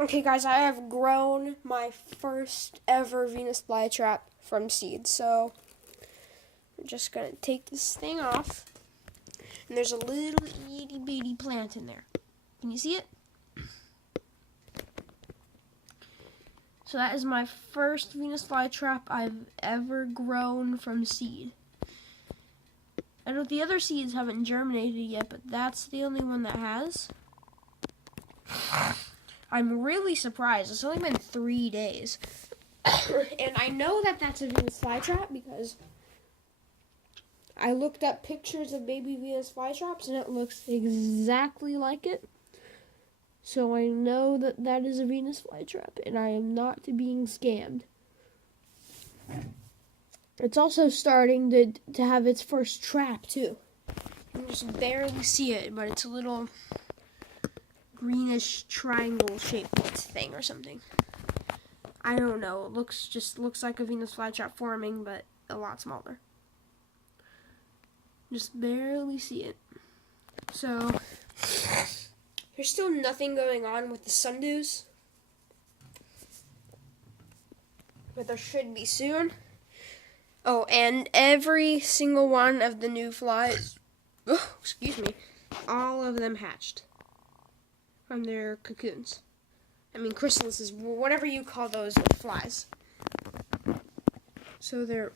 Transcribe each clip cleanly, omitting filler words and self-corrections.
Okay, guys, I have grown my first ever Venus flytrap from seed. So I'm just gonna take this thing off, and there's a little itty bitty plant in there. Can you see it? So that is my first Venus flytrap I've ever grown from seed. I know the other seeds haven't germinated yet, but that's the only one that has. I'm really surprised. It's only been 3 days. And I know that that's a Venus flytrap because I looked up pictures of baby Venus flytraps and it looks exactly like it. So I know that that is a Venus flytrap and I am not being scammed. It's also starting to have its first trap too. You can just barely see it, but it's a little greenish triangle shaped thing or something. I don't know. It looks like a Venus flytrap forming, but a lot smaller. Just barely see it. So there's still nothing going on with the sundews, but there should be soon. Oh, and every single one of the new flies, all of them hatched from their cocoons. I mean, chrysalises, whatever you call those flies. So they're,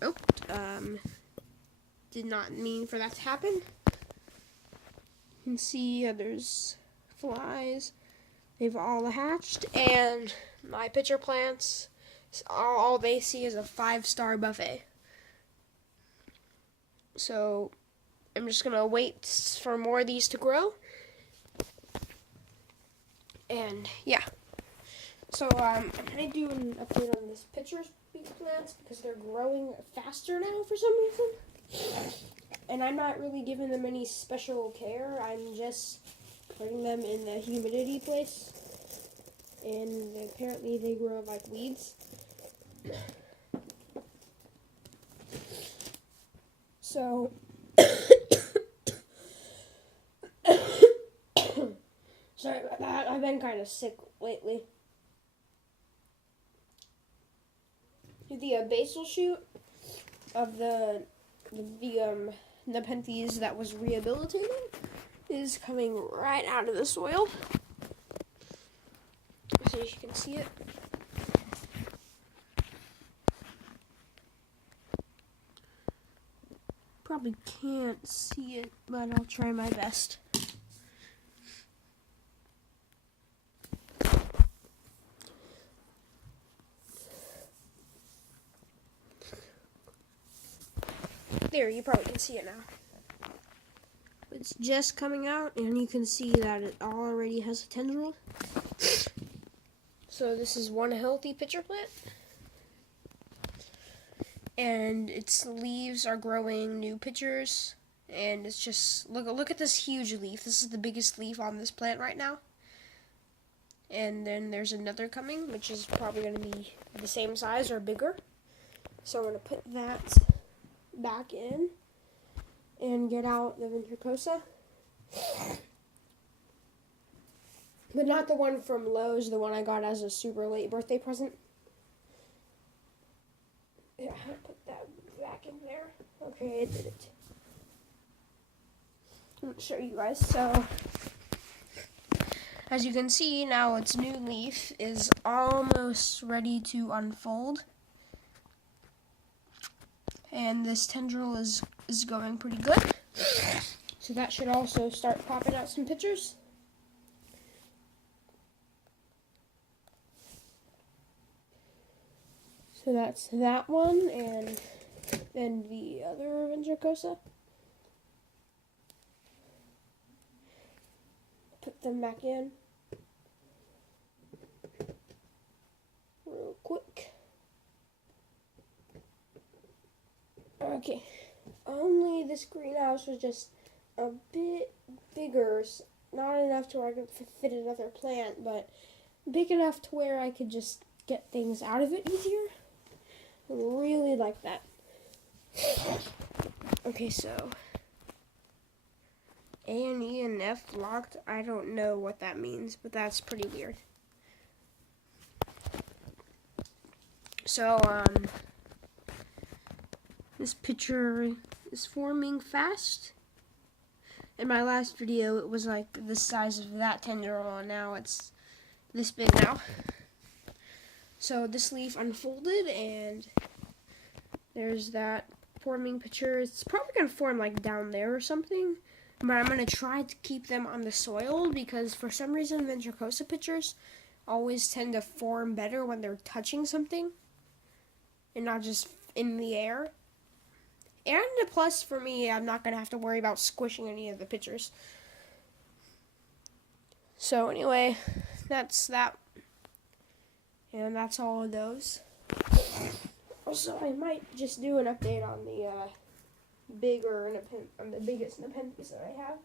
did not mean for that to happen. You can see there's flies. They've all hatched, and my pitcher plants, all they see is a 5-star buffet. So I'm just gonna wait for more of these to grow. And yeah. So I'm gonna do an update on this pitcher plants because they're growing faster now for some reason. And I'm not really giving them any special care. I'm just putting them in the humidity place. And apparently they grow like weeds. So sorry about that. I've been kind of sick lately. The basal shoot of the Nepenthes that was rehabilitated is coming right out of the soil. So you can see it. Probably can't see it, but I'll try my best. There, you probably can see it now. It's just coming out, and you can see that it already has a tendril. So this is one healthy pitcher plant. And its leaves are growing new pitchers. And it's just, look at this huge leaf. This is the biggest leaf on this plant right now. And then there's another coming, which is probably going to be the same size or bigger. So I'm going to put that back in and get out the ventricosa. But not the one from Lowe's, the one I got as a super late birthday present. Yeah, I'll put that back in there. Okay, it did it. I'll show you guys. So, as you can see, now its new leaf is almost ready to unfold. And this tendril is going pretty good. So that should also start popping out some pitchers. So that's that one, and then the other ventricosa. Put them back in real quick. Okay, only this greenhouse was just a bit bigger, not enough to where I could fit another plant, but big enough to where I could just get things out of it easier. I really like that. Okay, so A and E and F locked. I don't know what that means, but that's pretty weird. So, this picture is forming fast. In my last video, it was like the size of that 10-year-old, and now it's this big now. So this leaf unfolded, and there's that forming picture. It's probably going to form like down there or something, but I'm going to try to keep them on the soil because for some reason Ventricosa pictures always tend to form better when they're touching something and not just in the air. And a plus for me, I'm not going to have to worry about squishing any of the pictures. So anyway, that's that. And that's all of those. Also, I might just do an update on the biggest Nepenthes that I have.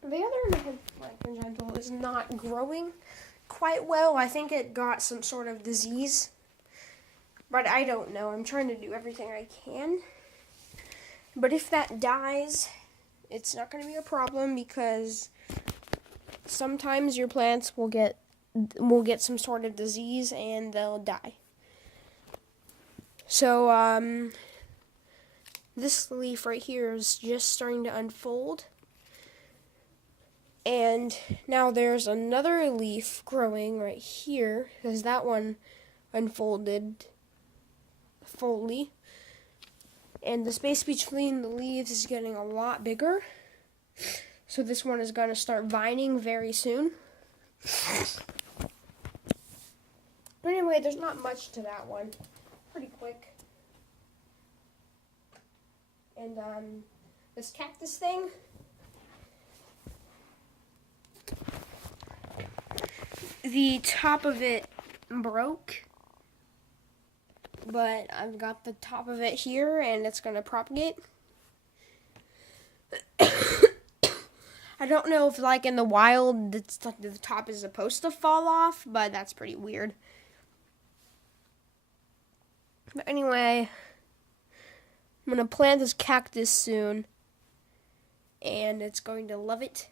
The other Nepenthes, like congenital, is not growing quite well. I think it got some sort of disease. But I don't know. I'm trying to do everything I can. But if that dies, it's not going to be a problem because sometimes your plants will get some sort of disease and they'll die. So, this leaf right here is just starting to unfold. And now there's another leaf growing right here because that one unfolded fully, and the space between the leaves is getting a lot bigger, so this one is going to start vining very soon. But anyway, there's not much to that one. Pretty quick. And this cactus thing, the top of it broke, but I've got the top of it here, and it's going to propagate. I don't know if, like, in the wild, the top is supposed to fall off, but that's pretty weird. But anyway, I'm going to plant this cactus soon, and it's going to love it,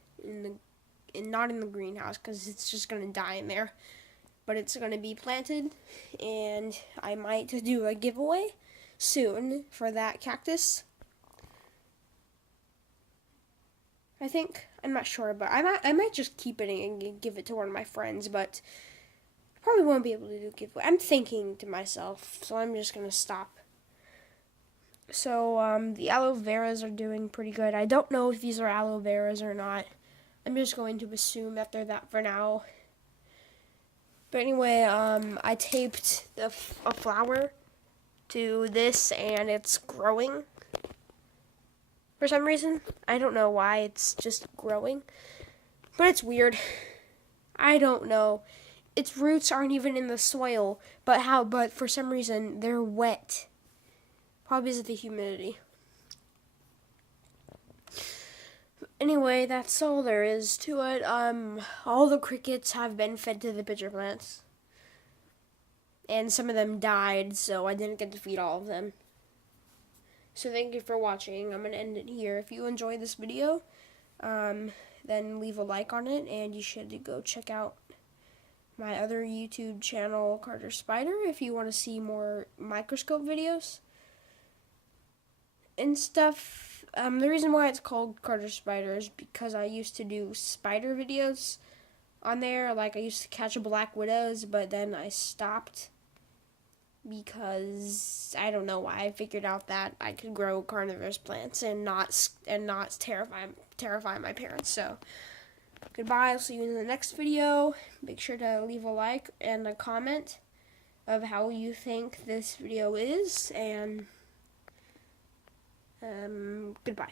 not in the greenhouse, because it's just going to die in there. But it's going to be planted, and I might do a giveaway soon for that cactus. I think. I'm not sure, but I might just keep it and give it to one of my friends, but I probably won't be able to do a giveaway. I'm thinking to myself, so I'm just going to stop. So, the aloe veras are doing pretty good. I don't know if these are aloe veras or not. I'm just going to assume that they're that for now. But anyway, I taped a flower to this, and it's growing. For some reason, I don't know why, it's just growing. But it's weird. I don't know. Its roots aren't even in the soil, but for some reason, they're wet. Probably because of the humidity. Anyway, that's all there is to it. All the crickets have been fed to the pitcher plants. And some of them died, so I didn't get to feed all of them. So thank you for watching. I'm going to end it here. If you enjoyed this video, then leave a like on it, and you should go check out my other YouTube channel, Carter Spider, if you want to see more microscope videos and stuff. The reason why it's called Carter Spider is because I used to do spider videos on there. Like, I used to catch black widows, but then I stopped because I don't know why. I figured out that I could grow carnivorous plants and not terrify my parents. So, goodbye. I'll see you in the next video. Make sure to leave a like and a comment of how you think this video is, and goodbye.